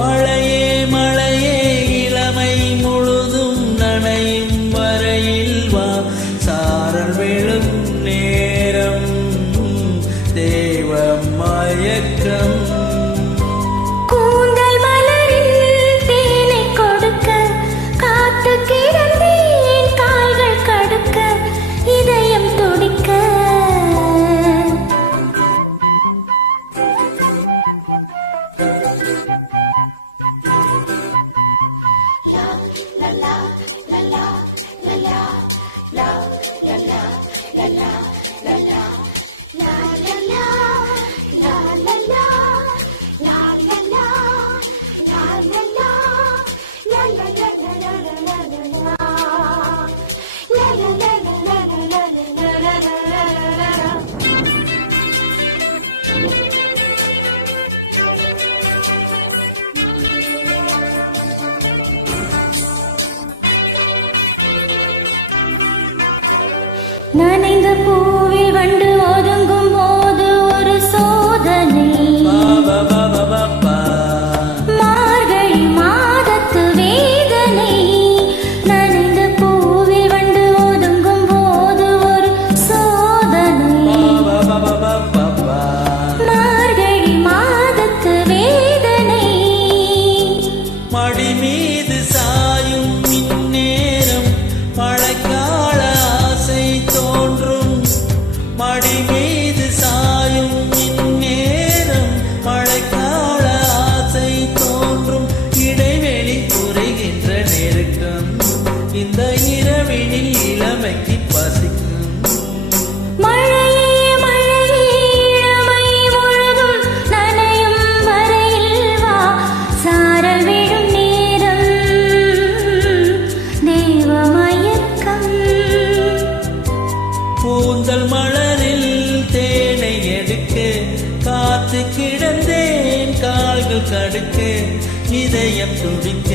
மழையே மழையே இளமை முழுதும் நனையும் வரையில் வா சாரல் விழும் நேரம் தேவ மயக்கம் நனைந்த பூவில் வண்டு ஒதுங்கும் போது ஒரு சோதனை மார்கழி மாதத்து வேதனை நனைந்த பூவில் வண்டு ஒதுங்கும் போது ஒரு சோதனை மார்கழி மாதத்து வேதனை மடி மீது சாயும் இந்நேரம் மழைக்கால தோன்றும் மடி மீது சாயும் இந்நேரம் மழைக்கால ஆசை தோன்றும் இடைவெளி குறைகின்ற நெருக்கம் இந்த இரவினில் இளமைக்கு பசிக்கும் கூந்தல் மலரில் தேனை எடுக்க காத்து கிடந்தேன் கால்கள் கடுக்க இதயம் துடிக்க